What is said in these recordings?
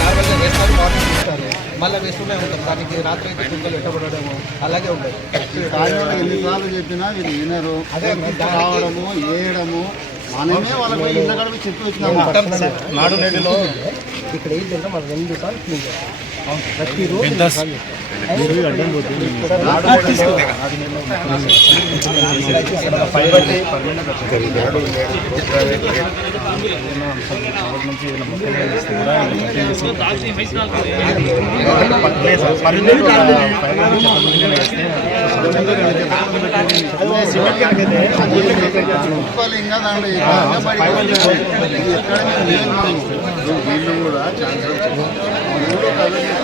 నార్మల్గా వేస్తారు, మార్నింగ్ వేస్తారు, మళ్ళీ వేస్తూనే ఉంటాం. దానికి రాత్రి అయితే చుక్కలు పెట్టబడము అలాగే ఉంటుంది. ఎన్నిసార్లు చెప్పినా వీళ్ళు వినరు. అదే రావడము వేయడము మనమే వాళ్ళకి ఇంత గడిపి చెప్పి వచ్చినాము. నాడు నేటిలో ఇక్కడ ఏంటంటే మనం 2 సార్లు క్లీన్ చేస్తాం ప్రతిరోజు. ఇంకా దాంట్లో వీళ్ళు కూడా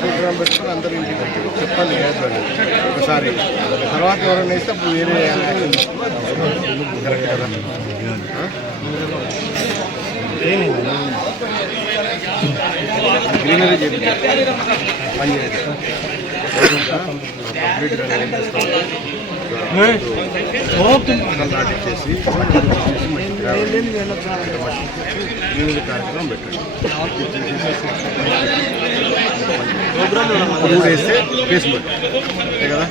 ప్రోగ్రామ్ పెట్టుకుని అందరూ ఇంటికి చెప్పాలి ఒకసారి. తర్వాత ఎవరైనా వేస్తే అప్పుడు వేరే కరెక్ట్ కదా. గ్రీనరీ చేయాలి పని నాటిచ్చేసి గ్రీనరీ కార్యక్రమం పెట్టండి. వేస్తే కేసు పెట్టండి కదా.